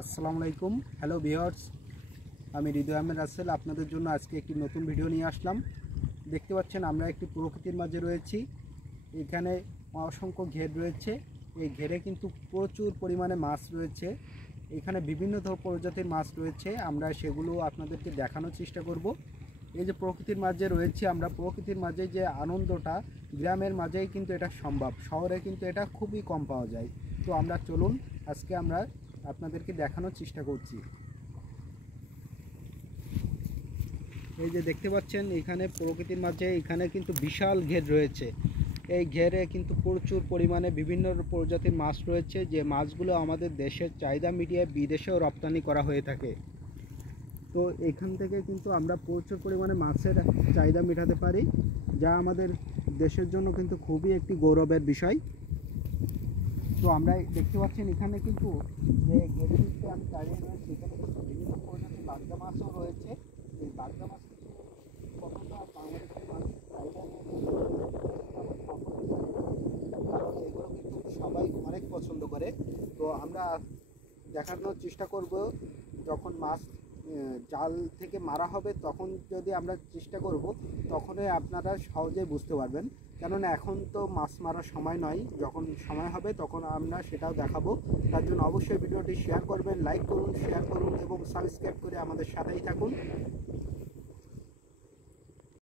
আসসালামু আলাইকুম। Hello viewers, আমি হৃদয় আহমেদ রাসেল আপনাদের জন্য আজকে একটি নতুন ভিডিও নিয়ে আসলাম। দেখতে পাচ্ছেন আমরা একটি প্রকৃতির মাঝে রয়েছি। এখানে অসংখ্য ঘের রয়েছে। এই ঘেরে কিন্তু প্রচুর পরিমাণে মাছ রয়েছে। এখানে বিভিন্ন প্রজাতির মাছ রয়েছে, আমরা সেগুলো আপনাদেরকে দেখানোর চেষ্টা করব। এই যে প্রকৃতির মাঝে রয়েছে, আমরা প্রকৃতির মাঝে যে আনন্দটা গ্রামের মাঝেই কিন্তু এটা সম্ভব, শহরে কিন্তু এটা খুবই কম পাওয়া যায়। তো আমরা চলুন আজকে আমরা আপনাদেরকে দেখানোর চেষ্টা করছি। এই যে দেখতে পাচ্ছেন এখানে প্রকৃতির মাঝে এখানে কিন্তু বিশাল ঘের রয়েছে। এই ঘেরে কিন্তু প্রচুর পরিমাণে বিভিন্ন প্রজাতির মাছ রয়েছে, যে মাছগুলো আমাদের দেশের চাহিদা মিটিয়ে বিদেশেও রপ্তানি করা হয়ে থাকে। তো এখান থেকে কিন্তু আমরা প্রচুর পরিমাণে মাছের চাহিদা মেটাতে পারি, যা আমাদের দেশের জন্য কিন্তু খুবই একটি গৌরবের বিষয়। তো আমরা দেখতে পাচ্ছেন এখানে কিন্তু যে গেটে আমি দাঁড়িয়ে রয়েছি, এখানে কিন্তু বিভিন্ন প্রজাতির বাগদা মাছও রয়েছে। এই বাগদা মাছ কিন্তু কতটা বাংলাদেশের মানুষ চাহিদা কারণ এগুলো কিন্তু সবাই অনেক পছন্দ করে। তো আমরা দেখানোর চেষ্টা করব, যখন মাছ জাল থেকে মারা হবে তখন যদি আমরা চেষ্টা করব, তখনই আপনারা সহজেই বুঝতে পারবেন। কেননা এখন তো মাছ মারার সময় নয়, যখন সময় হবে তখন আমরা সেটাও দেখাবো। তার জন্য অবশ্যই ভিডিওটি শেয়ার করবেন, লাইক করুন, শেয়ার করুন এবং সাবস্ক্রাইব করে আমাদের সাথেই থাকুন।